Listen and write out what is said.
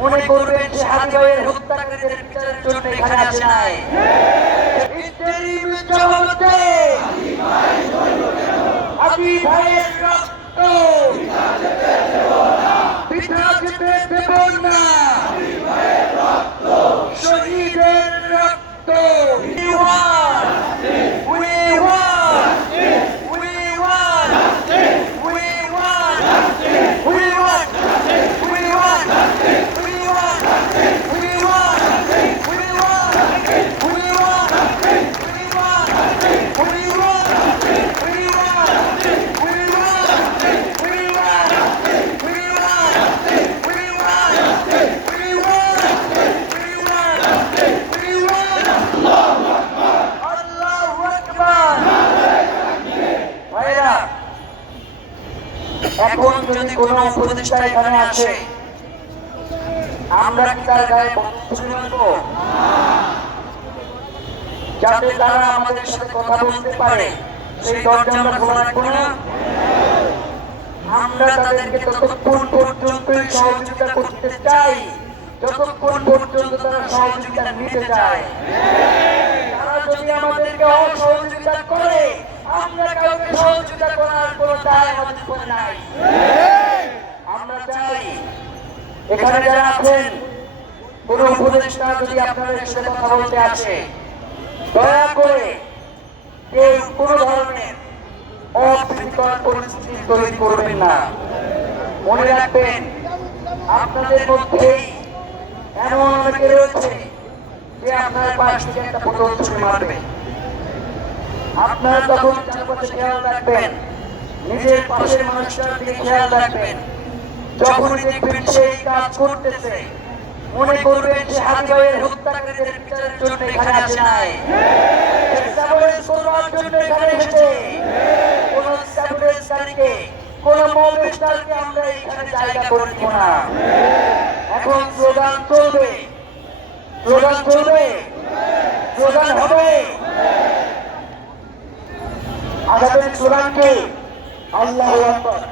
মনে করবেন সে হাদি ভাইয়ের হত্যাকারীদের বিচারের জন্য এখানে আসে নাই। হাদি ভাইয়ের রক্ত বৃথা যেতে দেব না। শহীদের রক্ত এখন যদি কোন উপদেষ্টা এখানে আসে, আমরা কি তার গায়ে বন্ধ রাখবো যাতে তারা আমাদের সাথে কথা বলতে পারে? সেই দরজা আমরা খোলা রাখবো না। আমরা তাদেরকে ততক্ষণ পর্যন্তই সহযোগিতা করতে চাই যতক্ষণ পর্যন্ত তারা সহযোগিতা নিতে চায়। তারা যদি আমাদেরকে অসহযোগিতা করে, আমরা কাউকে সহযোগিতা করার কোনো দায় আমাদের উপর নাই। আমরা চাই এখানে যারা আছেন, কোন উপদেষ্টা যদি আপনাদের সাথে কথা বলতে আসে, দয়া করে কেউ কোন ধরনের অপ্রীতিকর পরিস্থিতি তৈরি করবেন না। মনে রাখবেন, আপনাদের মধ্যেই এমন অনেকে রয়েছে যে আপনার পাশ থেকে একটা বোতল ছুঁড়ে মারবে। আপনারা তখন চারপাশে খেয়াল রাখবেন, নিজের পাশের মানুষটার দিকে খেয়াল রাখবেন। যখনই দেখবেন সেই কাজ করতেছে, মনে করবেন সে হাদি ভাইয়ের হত্যাকারীদের বিচারের জন্য এখানে আসে নাই। এখানে এসেছে কোন স্যাবুলেন্সকারীকে, কোন মবেস্টারকে আমরা এখানে জায়গা করে দিব না। এখন স্লোগান চলবে, স্লোগান চলবে, স্লোগান হবে। আগামী স্লোগান কি? আল্লাহু আকবার।